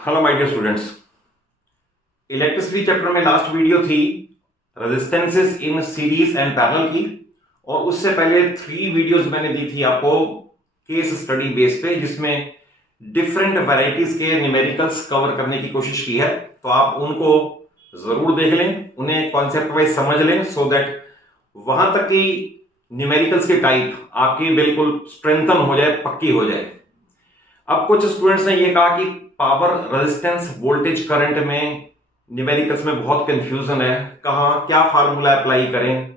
Hello my dear students. Electricity chapter में last video थी resistances in series and parallel की, और उससे पहले 3 वीडियोस मैंने दी थी आपको केस स्टडी बेस पे, जिसमें डिफरेंट वैरायटीज के न्यूमेरिकल्स कवर करने की कोशिश की है। तो आप उनको जरूर देख लें, उन्हें कॉन्सेप्ट वाइज समझ लें, सो दैट वहां तक की न्यूमेरिकल्स की टाइप आपकी बिल्कुल स्ट्रेंथन हो जाए, पक्की हो जाए। अब कुछ स्टूडेंट्स ने ये कहा कि पावर, रेजिस्टेंस, वोल्टेज, करंट में न्यूमेरिकल्स में बहुत कंफ्यूजन है, कहां क्या फार्मूला अप्लाई करें,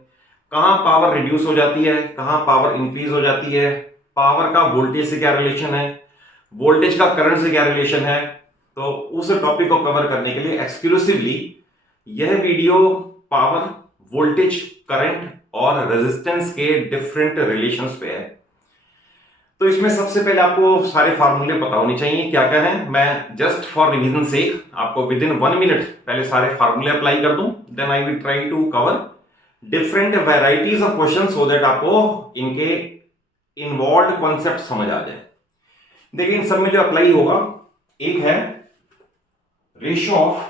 कहां पावर रिड्यूस हो जाती है, कहां पावर इंक्रीज हो जाती है, पावर का वोल्टेज से क्या रिलेशन है, वोल्टेज का करंट से क्या रिलेशन है। तो उस टॉपिक को कवर करने के लिए एक्सक्लूसिवली यह वीडियो पावर, वोल्टेज, करंट और रेजिस्टेंस के डिफरेंट रिलेशंस पे है। तो इसमें सबसे पहले आपको सारे फार्मूले पता होने चाहिए क्या क्या है। मैं जस्ट फॉर रिवीजन से आपको विद इन 1 मिनट पहले सारे फार्मूले अप्लाई कर दूं, then I will try to cover different varieties of question, so that आपको इनके इन्वॉल्व कॉन्सेप्ट समझ आ जाए। देखिए, इन सब में जो अप्लाई होगा, एक है ratio of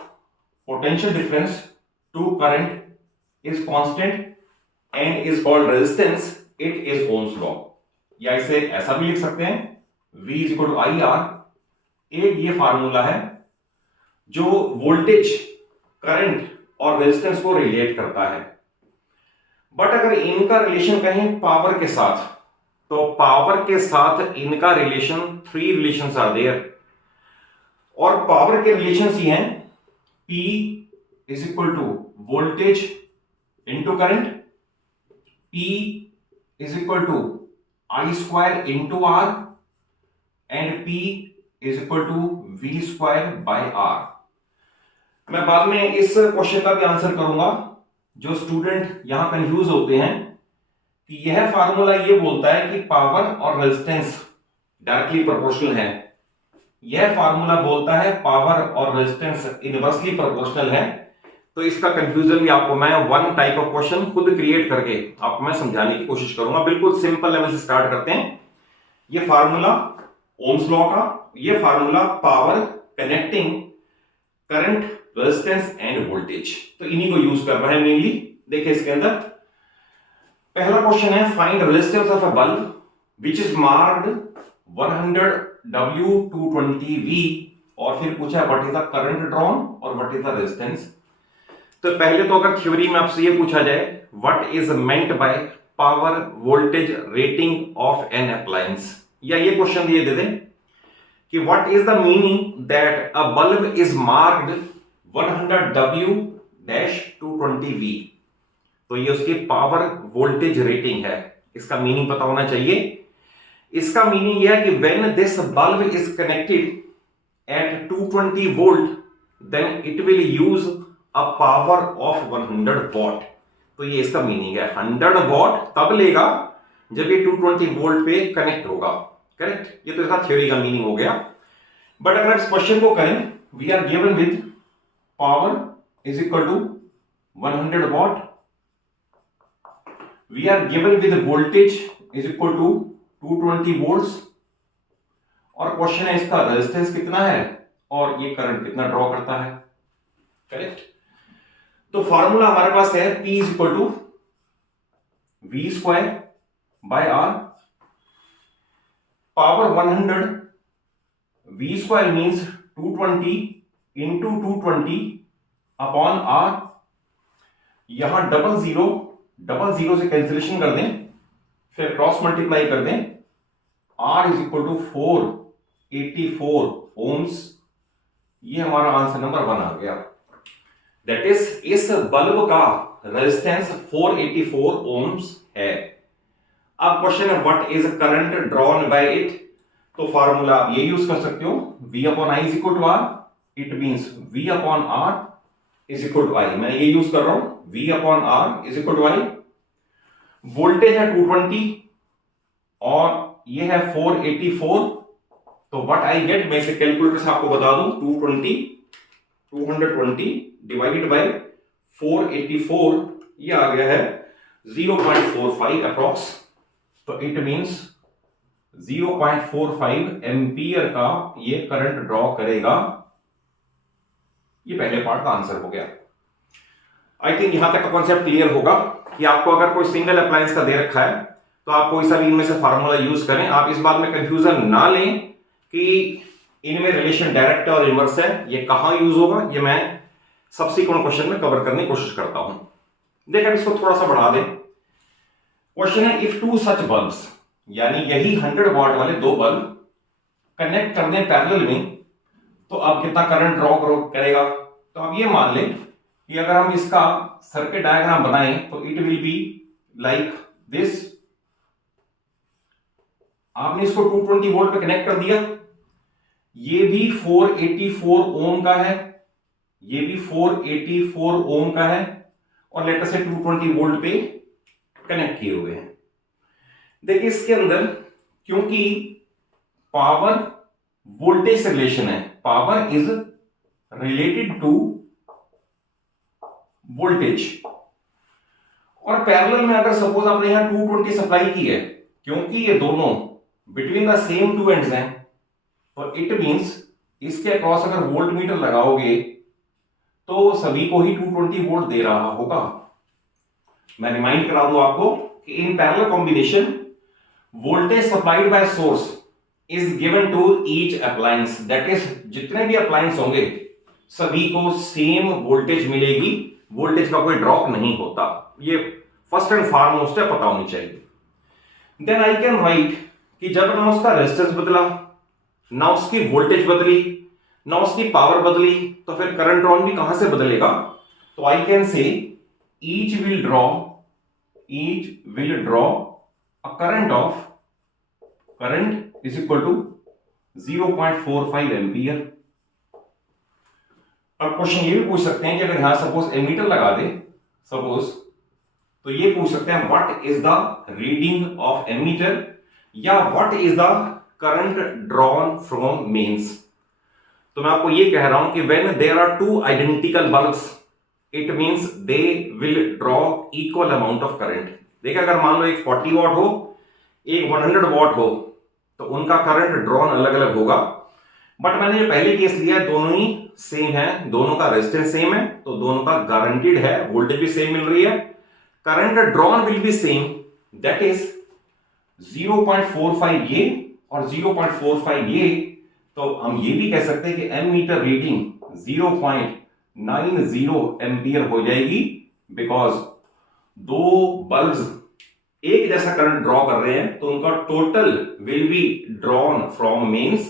potential difference to current is constant and is called resistance, it is Ohm's law. या इसे ऐसा भी लिख सकते हैं V is equal to I R. एक ये फार्मूला है जो वोल्टेज, करंट और रेजिस्टेंस को रिलेट करता है। बट अगर इनका रिलेशन कहें पावर के साथ, तो पावर के साथ इनका रिलेशन 3 रिलेशंस आर देयर, और पावर के रिलेशंस ही हैं P is equal to voltage into current, P is equal to I square into R, and P is equal to V square by R. मैं बाद में इस क्वेश्चन का भी आंसर करूंगा। जो स्टूडेंट यहां कंफ्यूज होते हैं कि यह फार्मूला ये बोलता है कि पावर और रेजिस्टेंस डायरेक्टली प्रोपोर्शनल है, यह फार्मूला बोलता है पावर और रेजिस्टेंस इनवर्सली प्रोपोर्शनल है। तो इसका कंफ्यूजन भी आपको मैं वन टाइप ऑफ क्वेश्चन खुद क्रिएट करके आपको मैं समझाने की कोशिश करूंगा। बिल्कुल सिंपल लेवल से स्टार्ट करते हैं। ये फार्मूला ओम्स लॉ का, ये formula power, connecting current, resistance end voltage, तो इन्हीं को यूज कर रहे हैं मेनली। देखिए, इसके अंदर पहला क्वेश्चन है find resistance of a bulb which is marked 100 W 220 V, और फिर पूछा what is the current drawn और व्हाट इज द रेजिस्टेंस। तो पहले तो अगर थ्योरी में आपसे ये पूछा जाए what is meant by power voltage rating of an appliance, या ये क्वेश्चन दिए दे दें कि what is the meaning that a bulb is marked 100 W 220 V, तो ये उसकी पावर वोल्टेज रेटिंग है। इसका मीनिंग पता होना चाहिए। इसका मीनिंग यह है कि when this bulb is connected at 220 volt then it will use a power of 100 watt. तो ये इसका मीनिंग है, 100 वॉट तब लेगा जब ये 220 वोल्ट पे कनेक्ट होगा। करेक्ट, ये तो इसका थ्योरी का मीनिंग हो गया। बट अगर इस क्वेश्चन को करें, we are given with power is equal to 100 watt, we are given with voltage is equal to 220 volts, और क्वेश्चन है इसका रेजिस्टेंस कितना है और ये करंट कितना ड्रॉ करता है। करेक्ट, तो फॉर्मूला हमारे पास है P is equal to V square by R. Power 100, V square means 220 into 220 upon R. यहां डबल जीरो से कैंसिलेशन कर दें, फिर क्रॉस मल्टीप्लाई कर दें, R is equal to 484 ohms. ये हमारा आंसर नंबर 1 आ गया। दैट इज इस बल्ब का रेजिस्टेंस 484 ओम्स है। अब क्वेश्चन है what is current drawn by it, तो फार्मूला आप ये यूज कर सकते हो, V upon I is equal to R, it means V upon R is equal to I। मैं ये यूज कर रहा हूं, V upon R is equal to I। Voltage है 220 और ये है 484, तो व्हाट आई गेट, मैं इसे कैलकुलेटर से आपको बता दूं, 220 डिवाइडेड बाय 484, ये आ गया है 0.45 अप्रॉक्स। तो इट मींस 0.45 एम्पियर का ये करंट ड्रॉ करेगा ये पहले पार्ट का आंसर हो गया। आई थिंक यहां तक का कॉन्सेप्ट क्लियर होगा कि आपको अगर कोई सिंगल अप्लायंस का दे रखा है तो आप कोई सा भी इनमें से फार्मूला यूज करें। आप इस बात में कंफ्यूजन ना लें कि इनमें रिलेशन डायरेक्ट है और इनवर्स है, ये कहां यूज होगा, ये मैं सबसीक्वेंट क्वेश्चन में कवर करने की कोशिश करता हूं। देखिए इसको थोड़ा सा बढ़ा दें। क्वेश्चन है इफ टू सच बल्ब्स, यानी यही 100 वाट वाले दो बल्ब कनेक्ट कर दें पैरेलल में तो अब कितना करंट ड्रॉ करेगा। तो अब ये मान लें कि अगर हम इसका सर्किट डायग्राम बनाएं तो it will be like this. आपने इसको 220 वोल्ट पे कनेक्ट कर दिया, ये भी 484 ओम का है, ये भी 484 ओम का है और लेटर से 220 वोल्ट पे कनेक्ट किए हुए हैं। देखिए इसके अंदर क्योंकि पावर वोल्टेज से रिलेशन है, power is related to voltage, और पैरेलल में अगर सपोज आपने यहां 220 सप्लाई की है, क्योंकि ये दोनों between the same two ends हैं, तो इट मींस इसके अक्रॉस अगर वोल्ट मीटर लगाओगे तो सभी को ही 220 वोल्ट दे रहा होगा। मैं रिमाइंड करा दूं आपको कि in parallel combination voltage supplied by source is given to each appliance, that is जितने भी अप्लायंस होंगे सभी को सेम वोल्टेज मिलेगी, वोल्टेज का कोई ड्रॉप नहीं होता। ये फर्स्ट एंड फॉरमोस्ट है, पता होनी चाहिए। देन आई कैन राइट कि जब ना उसका रेजिस्टेंस बदला, ना उसकी वोल्टेज बदली, ना उसकी पावर बदली, तो फिर करंट ड्रॉन भी कहां से बदलेगा। तो I can say each will draw a current is equal to 0.45 ampere. अब क्वेश्चन ये भी पूछ सकते हैं कि अगर यहां सपोज एमीटर लगा दे सपोज, तो ये पूछ सकते हैं what is the reading of ammeter या what is the current drawn from mains. तो मैं आपको ये कह रहा हूं कि when there are two identical bulbs it means they will draw equal amount of current. देखिए अगर मान लो एक 40 वॉट हो, एक 100 वॉट हो, तो उनका करंट ड्रॉन अलग अलग होगा। बट मैंने जो पहले केस लिया है दोनों ही सेम है, दोनों का रेजिस्टेंस सेम है, तो दोनों का गारंटीड है, वोल्टेज भी सेम मिल रही है, current drawn will be same, that is 0.45 ये और 0.45 ये। तो हम ये भी कह सकते हैं कि एमीटर रीडिंग 0.90 एम्पियर हो जाएगी, बिकॉज दो बल्ब्स एक जैसा करंट ड्रॉ कर रहे हैं तो उनका total will be drawn from mains,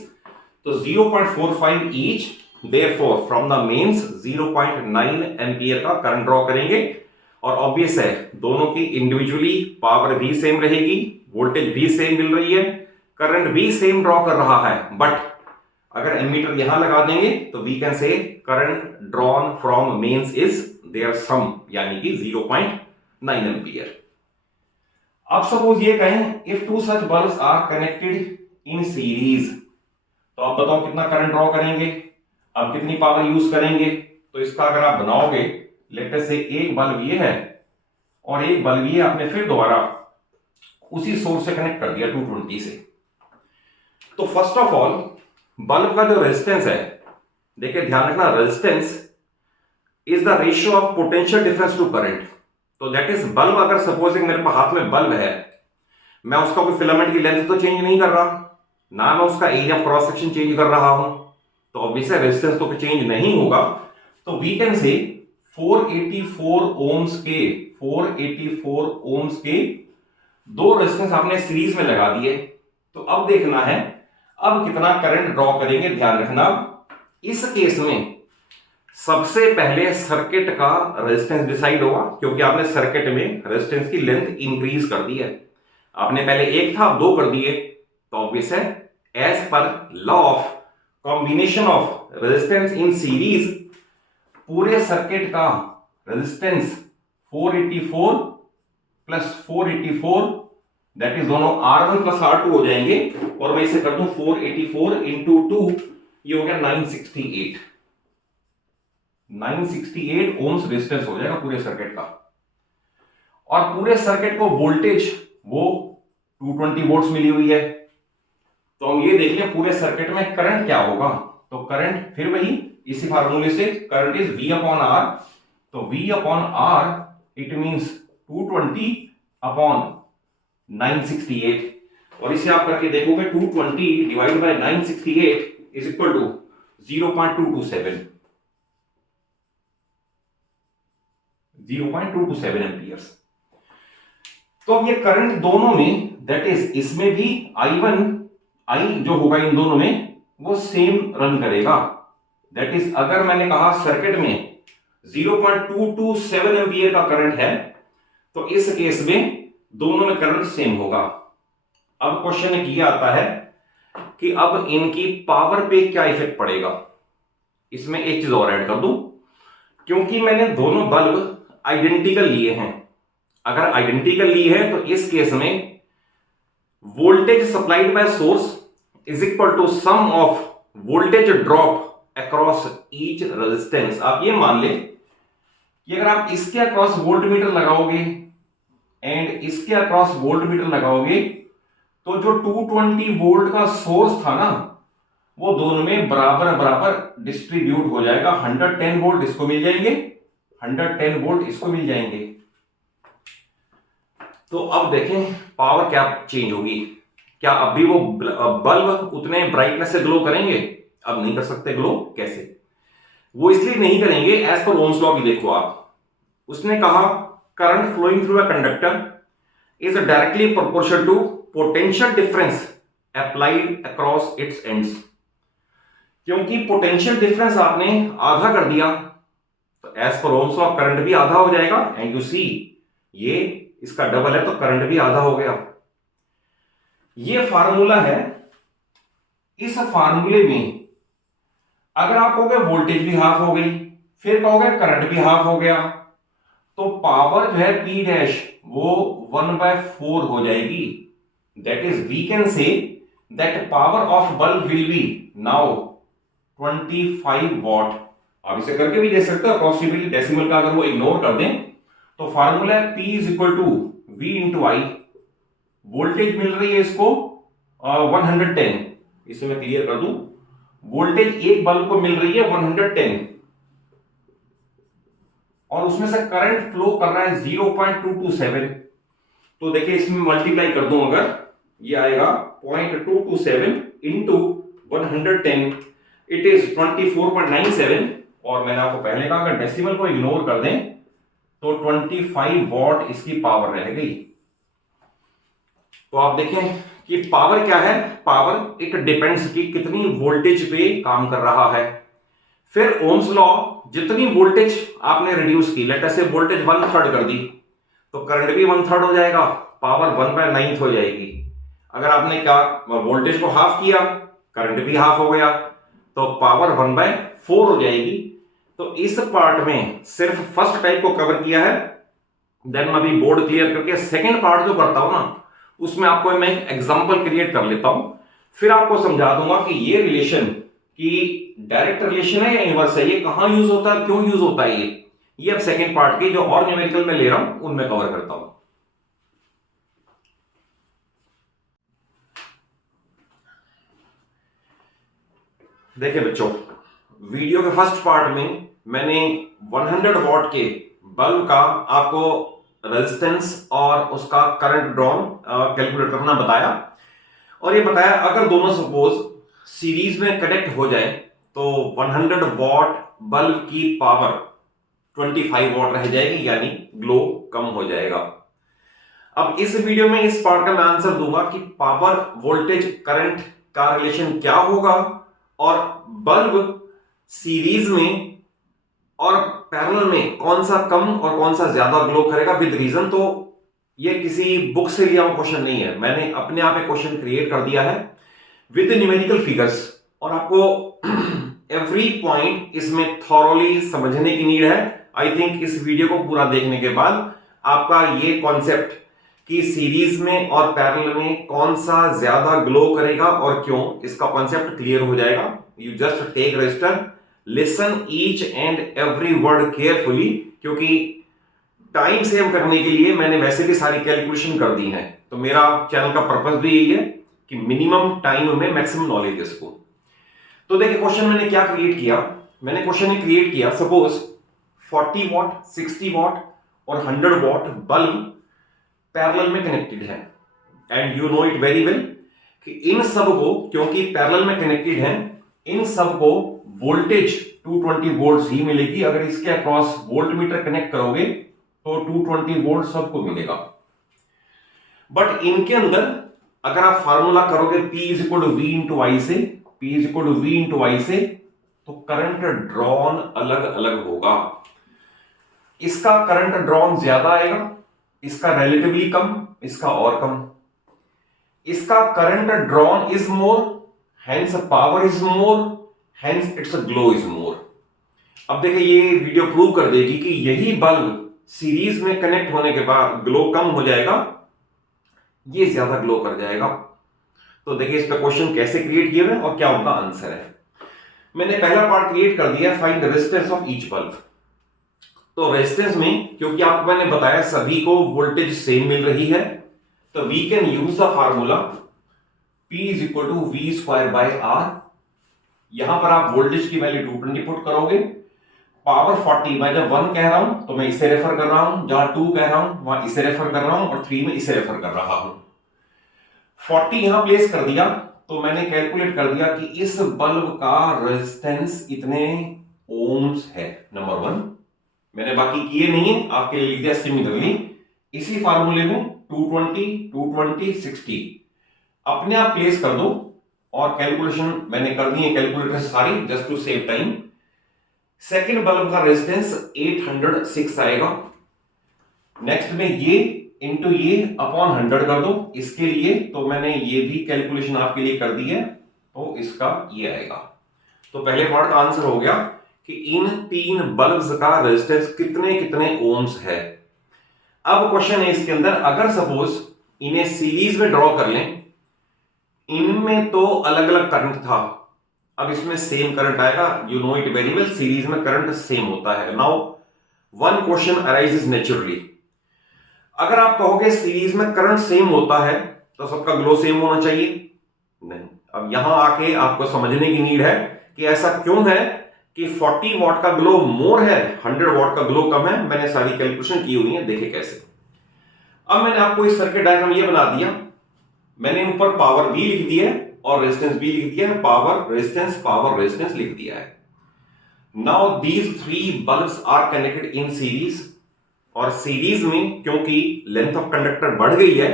तो 0.45 each, therefore from the mains 0.9 ampere का करंट ड्रॉ करेंगे। और ऑब्वियस है दोनों की इंडिविजुअली पावर भी सेम रहेगी, वोल्टेज भी सेम मिल रही है, करंट भी सेम ड्रॉ कर रहा है। बट अगर एमीटर यहां लगा देंगे तो we can say current drawn from mains is their sum, यानी कि 0.9 एम्पियर। अब सपोज ये कहें if two such bulbs are connected in series, तो आप बताओ कितना करंट ड्रॉ करेंगे, अब कितनी पावर यूज करेंगे। तो इसका अगर आप बनाओगे, लेटर से एक बल्ब ये है और एक बल्ब ये आपने फिर दोबारा उसी सोर्स से कनेक्ट कर दिया 220 से। तो फर्स्ट ऑफ ऑल बल्ब का जो रेजिस्टेंस है, देखिए ध्यान रखना, resistance is the ratio of potential difference to current. तो दैट इज बल्ब अगर सपोजिंग मेरे पास हाथ में बल्ब है, मैं उसका कोई फिलामेंट की लेंथ तो चेंज नहीं कर रहा, ना मैं उसका area of cross section change कर रहा हूं, तो ऑब्वियसली रेजिस्टेंस तो चेंज नहीं होगा। तो वी कैन से 484 ओम्स के दो रेजिस्टेंस आपने सीरीज में लगा दिए। तो अब देखना है अब कितना करंट ड्रॉ करेंगे। ध्यान रखना इस केस में सबसे पहले सर्किट का रेजिस्टेंस डिसाइड होगा, क्योंकि आपने सर्किट में रेजिस्टेंस की लेंथ इंक्रीज कर दी है। आपने पहले एक था, दो कर दिए, तो ऑब्वियस है as per law of combination of resistance in series पूरे सर्किट का रेजिस्टेंस 484 प्लस 484 दैट इज दोनों R1 प्लस R2 हो जाएंगे, और मैं इसे कर दूं 484 इंटू 2, ये हो गया 968 ओम्स रेजिस्टेंस हो जाएगा पूरे सर्किट का। और पूरे सर्किट को वोल्टेज वो 220 वोल्ट्स मिली हुई है। तो हम ये देख लें पूरे सर्किट में करंट क्या होगा। तो करंट फिर वही इसी फार्मूले से current is V upon R, तो V upon R it means 220 upon 968, और इसे आप करके देखोगे 220 divide by 968 is equal to 0.227 amperes. तो अब ये करंट दोनों में, दैट इज इसमें भी I जो होगा इन दोनों में वो सेम रन करेगा। दैट इज अगर मैंने कहा सर्किट में 0.227 एम्पियर का करंट है, तो इस केस में दोनों में करंट सेम होगा। अब क्वेश्चन ये आता है कि अब इनकी पावर पे क्या इफेक्ट पड़ेगा। इसमें एक चीज और ऐड कर दूं, क्योंकि मैंने दोनों बल्ब आइडेंटिकल लिए हैं। अगर आइडेंटिकल लिए हैं तो इस केस में voltage supplied by source is equal to sum of voltage drop across each resistance. आप ये मान ले कि अगर आप इसके अक्रॉस वोल्ट मीटर लगाओगे एंड इसके अक्रॉस वोल्ट मीटर लगाओगे, तो जो 220 वोल्ट का सोर्स था ना, वो दोनों में बराबर बराबर डिस्ट्रीब्यूट हो जाएगा। 110 वोल्ट इसको मिल जाएंगे, 110 वोल्ट इसको मिल जाएंगे। तो अब देखें पावर क्या चेंज होगी। क्या अब भी वो बल्ब उतने ब्राइटनेस से ग्लो करेंगे? अब नहीं कर सकते ग्लो। कैसे? वो इसलिए नहीं करेंगे, एज पर ओम्स लॉ भी देखो आप। उसने कहा current flowing through a conductor is directly proportional to potential difference applied across its ends. क्योंकि पोटेंशियल डिफरेंस आपने आधा कर दिया, तो as per Ohm's law current भी आधा हो जाएगा। एंड यू सी ये इसका डबल है, तो करंट भी आधा हो गया। ये फार्मूला है। इस फार्मूले में अगर आप कहोगे वोल्टेज भी हाफ हो गई, फिर कहोगे करंट भी हाफ हो गया, तो पावर जो है P डैश वो 1/4 हो जाएगी। That is we can say that power of bulb will be now 25 watt. आप इसे करके भी दे सकते हो अप्रॉक्सीमेटली, डेसिमल का अगर वो इग्नोर कर दें तो फार्मूला है P is equal to V into I. Voltage मिल रही है इसको 110, इसे मैं क्लियर कर दूं। वोल्टेज एक बल्ब को मिल रही है 110 और उसमें से करंट फ्लो कर रहा है 0.227। तो देखिए इसमें मल्टीप्लाई कर दूं, अगर ये आएगा 0.227 इंटू 110, इट इज 24.97। और मैंने आपको पहले कहा अगर डेसिमल को इग्नोर कर दें तो 25 वॉट इसकी पावर रह गई। तो आप देखें कि पावर क्या है। पावर इट डिपेंड्स कि कितनी वोल्टेज पे काम कर रहा है। फिर ओम्स लॉ, जितनी वोल्टेज आपने रिड्यूस की, लेट अस से वोल्टेज 1/3 कर दी, तो करंट भी 1/3 हो जाएगा, पावर 1/9 हो जाएगी। अगर आपने क्या वोल्टेज को हाफ किया, करंट भी हाफ हो गया, तो पावर 1/4 हो जाएगी। तो इस पार्ट में सिर्फ फर्स्ट टाइप को कवर किया है। देन मैं अभी बोर्ड क्लियर करके सेकंड पार्ट जो करता हूं ना, उसमें आपको मैं एक एग्जांपल क्रिएट कर लेता हूं, फिर आपको समझा दूंगा कि ये रिलेशन की डायरेक्ट रिलेशन है या इनवर्स है, ये कहां यूज होता है, क्यों यूज होता है। ये अब सेकंड पार्ट की जो और न्यूमेरिकल में ले रहा हूं उनमें कवर करता हूं। देखिए बच्चों, वीडियो के फर्स्ट पार्ट में मैंने 100 वॉट के बल्ब का आपको रेजिस्टेंस और उसका करंट ड्रॉन कैलकुलेट करना बताया, और ये बताया अगर दोनों सपोज सीरीज में कनेक्ट हो जाए तो 100 वॉट बल्ब की पावर 25 वॉट रह जाएगी, यानी ग्लो कम हो जाएगा। अब इस वीडियो में इस पार्ट का मैं आंसर दूंगा कि पावर वोल्टेज करंट का रिलेशन क्या होगा और बल्ब सीरीज में और पैरेलल में कौन सा कम और कौन सा ज्यादा ग्लो करेगा विद रीजन। तो ये किसी बुक से लिया हुआ क्वेश्चन नहीं है, मैंने अपने आप एक क्वेश्चन क्रिएट कर दिया है विद न्यूमेरिकल फिगर्स, और आपको एवरी पॉइंट इसमें थॉरोली समझने की नीड है। आई थिंक इस वीडियो को पूरा देखने के बाद आपका ये कॉन्सेप्ट कि सीरीज में और पैरेलल में कौन सा ज्यादा ग्लो करेगा और क्यों, इसका कॉन्सेप्ट क्लियर हो जाएगा। You just take register, listen each and every word carefully, क्योंकि टाइम सेव करने के लिए मैंने वैसे भी सारी कैलकुलेशन कर दी है। तो मेरा चैनल का पर्पस भी यही है कि मिनिमम टाइम में मैक्सिमम नॉलेज इसको। तो देखिए क्वेश्चन मैंने क्या क्रिएट किया, मैंने क्वेश्चन ये क्रिएट किया, सपोज 40 वॉट, 60 वॉट और 100 वॉट बल्ब पैरेलल में कनेक्टेड है, and you know it very well कि इन सब को, क्योंकि पैरेलल में कनेक्टेड हैं, इन सब को वोल्टेज 220 वोल्ट ही मिलेगी। अगर इसके अक्रॉस वोल्ट मीटर कनेक्ट करोगे तो 220 वोल्ट सबको मिलेगा। बट इनके अंदर अगर आप फार्मूला करोगे P is equal to V into I से, P is equal to V into I से, तो करंट ड्रॉन अलग अलग होगा। इसका करंट ड्रॉन ज्यादा आएगा, इसका रिलेटिवली कम, इसका और कम। इसका current drawn is more, hence power is more, hence it's glow is more. अब देखिए ये वीडियो प्रूव कर देगी कि यही बल्ब सीरीज में कनेक्ट होने के बाद ग्लो कम हो जाएगा, ये ज्यादा ग्लो कर जाएगा। तो देखिए इस पे क्वेश्चन कैसे क्रिएट किए हुए और क्या उनका आंसर है। मैंने पहला पार्ट क्रिएट कर दिया, find the resistance of each bulb. तो रेजिस्टेंस में क्योंकि आपको मैंने बताया सभी को वोल्टेज सेम मिल रही है, तो we can use the formula P is equal to V square by R। यहां पर आप वोल्टेज की वैल्यू 220 पुट करोगे, पावर 40, मैं जब 1 कह रहा हूं तो मैं इसे रेफर कर रहा हूं, जहां 2 कह रहा हूं वहां इसे रेफर कर रहा हूं, और 3 में इसे रेफर कर रहा हूं। 40 यहां प्लेस कर दिया तो मैंने कैलकुलेट कर दिया कि इस बल्ब का रेजिस्टेंस इतने ओम्स है, नंबर 1। मैंने बाकी किए नहीं है, आपके लिए लिख दिया सिमिलरली। इसी फार्मूले में 220, 220, 60 अपने आप प्लेस कर दो, और कैलकुलेशन मैंने कर दी है कैलकुलेटर से सारी, just to save time. Second bulb का रेजिस्टेंस 806 आएगा। नेक्स्ट में ये इंटू ये अपॉन 100 कर दो इसके लिए, तो मैंने ये भी कैलकुलेशन आपके लिए कर दी है, तो इसका ये आएगा। तो पहले पार्ट का आंसर हो गया कि इन 3 बल्ब्स का रेजिस्टेंस कितने कितने ओम्स है। अब क्वेश्चन है इसके अंदर, अगर सपोज इन्हें सीरीज में ड्रॉ कर लें, इनमें तो अलग अलग करंट था, अब इसमें सेम करंट आएगा, you know it very well, series में करंट सेम होता है। Now one question arises naturally, अगर आप कहोगे सीरीज में करंट सेम होता है तो सबका ग्लो सेम होना चाहिए, नहीं। अब यहां आके आपको समझने की नीड है कि ऐसा क्यों है कि 40 वॉट का ग्लो मोर है, 100 वॉट का ग्लो कम है। मैंने सारी कैलकुलेशन की हुई है, देखिए कैसे। अब मैंने आपको इस सर्किट डायग्राम ये बना दिया, मैंने ऊपर पावर भी लिख दी है और रेजिस्टेंस भी लिख दिया है, पावर रेजिस्टेंस लिख दिया है। Now these 3 bulbs are connected in series, और सीरीज में क्योंकि लेंथ ऑफ कंडक्टर बढ़ गई है,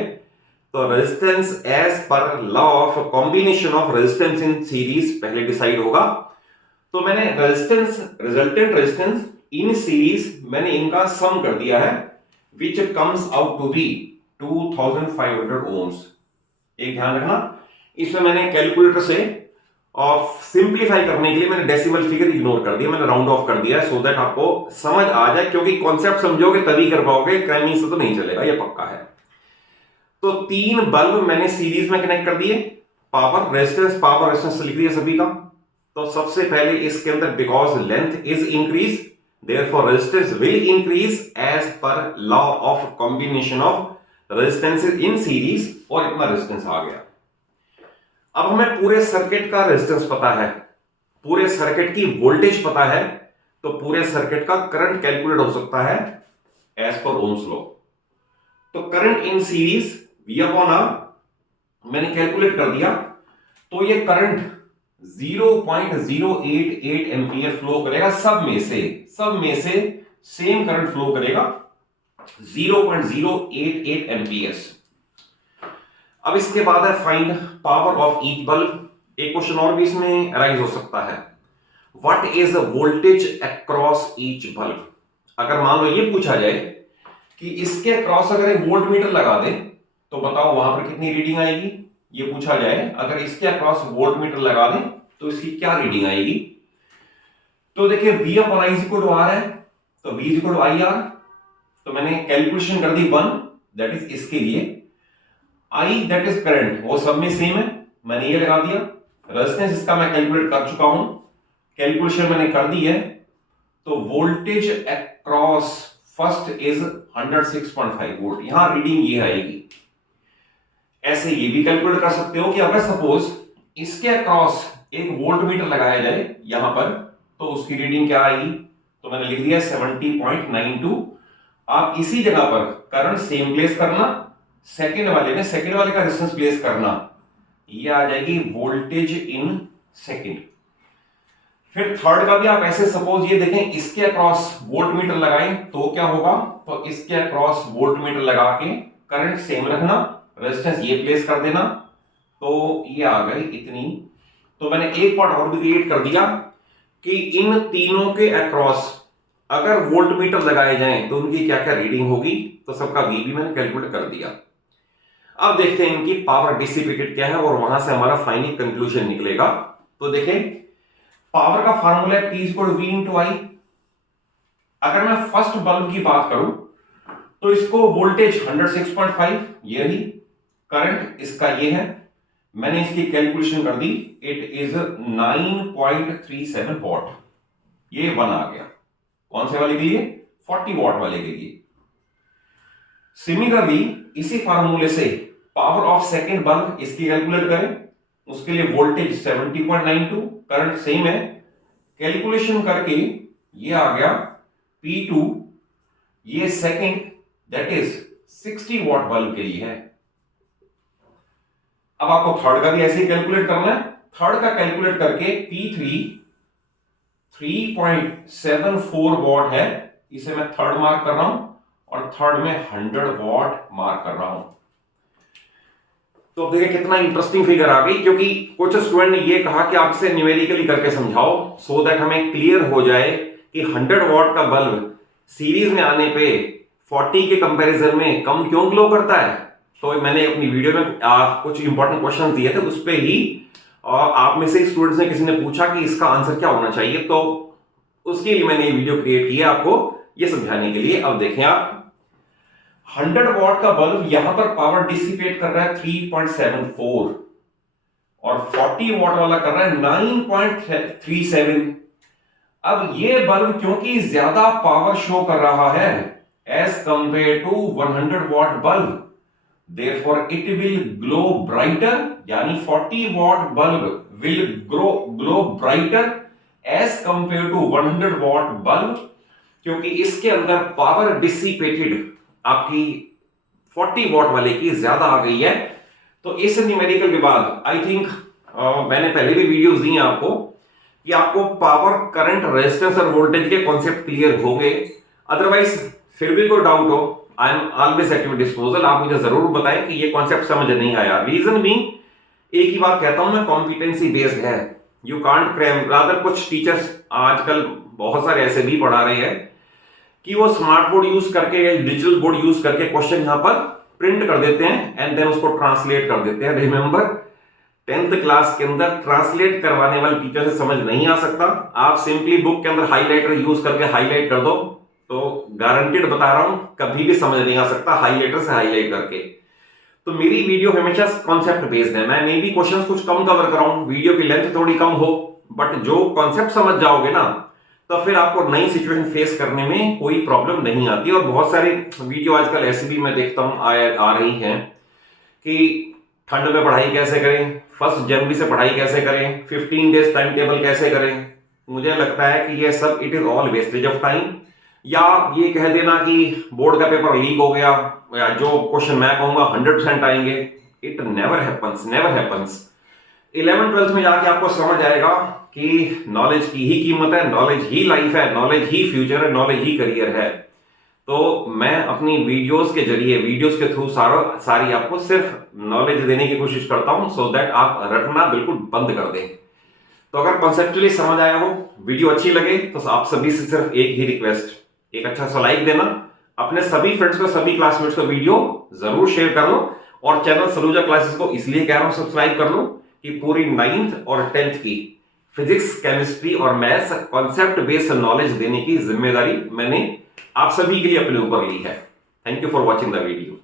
तो resistance as per law of combination of resistance in series पहले डिसाइड होगा। तो मैंने resistance, resultant resistance in series मैंने इनका सम कर दिया है, which comes out to be 2500 ohms. एक ध्यान रखना, इसमें मैंने कैलकुलेटर से और सिंप्लीफाई करने के लिए मैंने डेसिमल फिगर इग्नोर कर दिया, मैंने राउंड ऑफ कर दिया सो दैट आपको समझ आ जाए, क्योंकि कॉन्सेप्ट समझोगे तभी कर पाओगे, क्रैमिंग से तो नहीं चलेगा, ये पक्का है। तो 3 बल्ब मैंने सीरीज में कनेक्ट कर दिए, पावर रेजिस्टेंस लिख दिया सभी का। तो सबसे पहले इसके अंदर because length is increase, therefore resistance will increase as per law of combination of resistances in series, और इतना रेजिस्टेंस आ गया। अब हमें पूरे सर्किट का रेजिस्टेंस पता है, पूरे सर्किट की वोल्टेज पता है, तो पूरे सर्किट का करंट कैलकुलेट हो सकता है एज पर ओम्स लॉ। तो current in series V upon R मैंने कैलकुलेट कर दिया, तो ये करंट 0.088 एम्पियर फ्लो करेगा, सब में से सेम करंट फ्लो करेगा 0.088 एम्पियर्स। अब इसके बाद है find power of each bulb. एक क्वेश्चन और भी इसमें अराइज हो सकता है, what is voltage across each bulb. अगर मान लो ये पूछा जाए कि इसके अक्रॉस अगर एक वोल्ट मीटर लगा दें तो बताओ वहां पर कितनी रीडिंग आएगी। ये पूछा जाए अगर इसके अक्रॉस वोल्ट मीटर लगा दें तो इसकी क्या रीडिंग आएगी। तो देखिए V upon I equal to R है, तो V equal to I R, तो मैंने कैलकुलेशन कर दी 1, दैट इज इसके लिए। I दैट इज करंट, वो सब में सेम है, मैंने ये लगा दिया। रेजिस्टेंस इसका मैं कैलकुलेट कर चुका हूं, कैलकुलेशन मैंने कर दी है। तो voltage across first is 106.5 volt, यहां रीडिंग ये आएगी। ऐसे ये भी कैलकुलेट कर सकते हो कि अगर सपोज इसके अक्रॉस एक वोल्ट मीटर लगाया जाए यहां पर, तो उसकी रीडिंग क्या आएगी, तो मैंने लिख दिया 70.92। आप इसी जगह पर करंट सेम प्लेस करना, सेकंड वाले का रेजिस्टेंस प्लेस करना, ये आ जाएगी वोल्टेज इन सेकंड। फिर थर्ड का भी आप ऐसे सपोज ये देखें, इसके अक्रॉस वोल्ट मीटर लगाएं तो क्या होगा, तो इसके अक्रॉस वोल्ट मीटर लगा के करंट सेम रखना, रेजिस्टेंस ये प्लेस कर देना, तो ये आ गई इतनी। तो मैंने एक पार्ट और भी क्रिएट कर दिया कि इन तीनों के अक्रॉस अगर वोल्ट मीटर लगाए जाएं तो उनकी क्या क्या रीडिंग होगी, तो सबका वी भी मैंने कैलकुलेट कर दिया। अब देखते हैं इनकी पावर डिसिपेटेड क्या है और वहां से हमारा फाइनल कंक्लूजन निकलेगा। तो देखें, पावर का फार्मूला है P = V × I। अगर मैं फर्स्ट बल्ब की बात करूं तो इसको वोल्टेज 106.5 ये रही, करंट इसका ये है, मैंने इसकी कैलकुलेशन कर दी, इट इज 9.37 वॉट, ये 1 आ गया। कौन से वाले के लिए, 40 वॉट वाले के लिए। सिमिलरली इसी फार्मूले से पावर ऑफ सेकंड बल्ब इसकी कैलकुलेट करें, उसके लिए वोल्टेज 70.92, करंट सेम है, कैलकुलेशन करके ये आ गया P2, ये second that is 60 what bulb के लिए है। अब आपको थर्ड का भी ऐसे ही कैलकुलेट करना है। थर्ड का कैलकुलेट करके P3 3.74 वॉट है, इसे मैं थर्ड मार्क कर रहा हूं और थर्ड में 100 वॉट मार्क कर रहा हूं। तो अब देखिए कितना इंटरेस्टिंग फिगर आ गई, क्योंकि कुछ स्टूडेंट ने ये कहा कि आप इसे न्यूमेरिकली करके समझाओ सो दैट हमें क्लियर हो जाए कि 100 वॉट का बल्ब सीरीज में आने पे 40 के कंपैरिजन में कम क्यों ग्लो करता है। तो मैंने अपनी वीडियो में कुछ इंपॉर्टेंट क्वेश्चन दिए थे, उस पे ही आप में से स्टूडेंट्स ने किसी ने पूछा कि इसका आंसर क्या होना चाहिए, तो उसके लिए मैंने ये वीडियो क्रिएट की है आपको ये समझाने के लिए। अब देखें आप, 100 वॉट का बल्ब यहां पर पावर डिसिपेट कर रहा है 3.74 और 40 वॉट वाला कर रहा है 9.37। अब ये बल्ब क्योंकि ज्यादा पावर शो कर रहा है as compare to 100 watt bulb, therefore it will glow brighter, यानी 40 watt bulb will glow brighter as compare to 100 watt bulb, क्योंकि इसके अंदर पावर डिसिपेटेड आपकी 40 वॉट वाले की ज्यादा आ गई है। तो इस न्यूमेरिकल के बाद आई थिंक मैंने पहले भी वीडियोस दी हैं आपको कि आपको पावर, करंट, रेजिस्टेंस और वोल्टेज के कॉन्सेप्ट क्लियर होंगे। अदरवाइज फिर भी कोई डाउट हो, I am always at your disposal, आप मुझे जरूर बताएं कि ये कॉन्सेप्ट समझ नहीं आया। रीजन भी एक ही बात कहता हूं मैं, कॉम्पिटेंसी बेस्ड है, यू कांट क्रैम। रादर कुछ टीचर्स आजकल बहुत सारे ऐसे भी पढ़ा रहे हैं कि वो स्मार्ट बोर्ड यूज करके, डिजिटल बोर्ड यूज करके क्वेश्चन यहां पर प्रिंट कर देते हैं एंड देन उसको ट्रांसलेट कर देते हैं। रिमेंबर 10th क्लास के अंदर ट्रांसलेट करवाने वाले टीचर से समझ नहीं आ सकता। आप सिंपली बुक के अंदर हाईलाइटर यूज करके हाईलाइट कर दो, तो गारंटेड बता रहा हूं कभी भी समझ नहीं आ सकता हाईलाइटर से हाईलाइट करके। तो मेरी वीडियो हमेशा कॉन्सेप्ट बेस्ड है, मैं मे बी क्वेश्चंस कुछ कम कवर कराऊं, वीडियो की लेंथ थोड़ी कम हो, बट जो कॉन्सेप्ट समझ जाओगे ना तो फिर आपको नई सिचुएशन फेस करने में कोई प्रॉब्लम नहीं आती। और बहुत सारी वीडियो आजकल ऐसे भी मैं देखता हूं आ रही हैं कि ठंड में पढ़ाई कैसे करें, 1 जनवरी से पढ़ाई कैसे करें, 15 डेज टाइम टेबल कैसे करें। मुझे लगता है कि ये सब it is all wastage of time. या ये कह देना कि बोर्ड का पेपर लीक हो गया या जो क्वेश्चन मैं कहूंगा 100% आएंगे, it never happens, never happens. 11th-12th में जाके आपको समझ आएगा कि नॉलेज की ही कीमत है, नॉलेज ही लाइफ है, नॉलेज ही फ्यूचर है, नॉलेज ही करियर है। तो मैं अपनी वीडियोस के जरिए, वीडियोस के थ्रू सारी आपको सिर्फ नॉलेज देने की कोशिश करता हूं सो दैट आप रटना बिल्कुल बंद कर दें। तो अगर कॉन्सेप्चुअली समझ आया हो, वीडियो अच्छी लगे, तो आप सभी से सिर्फ एक ही रिक्वेस्ट, एक अच्छा सा लाइक देना, अपने सभी फ्रेंड्स को, सभी क्लासमेट्स को वीडियो जरूर शेयर कर लो, और चैनल सलूजा क्लासेस को इसलिए कह रहा हूं सब्सक्राइब कर लो कि पूरी 9th और 10th की फिजिक्स, केमिस्ट्री और मैथ्स कॉन्सेप्ट बेस्ड नॉलेज देने की जिम्मेदारी मैंने आप सभी के लिए अपने ऊपर ली है। Thank you for watching the video.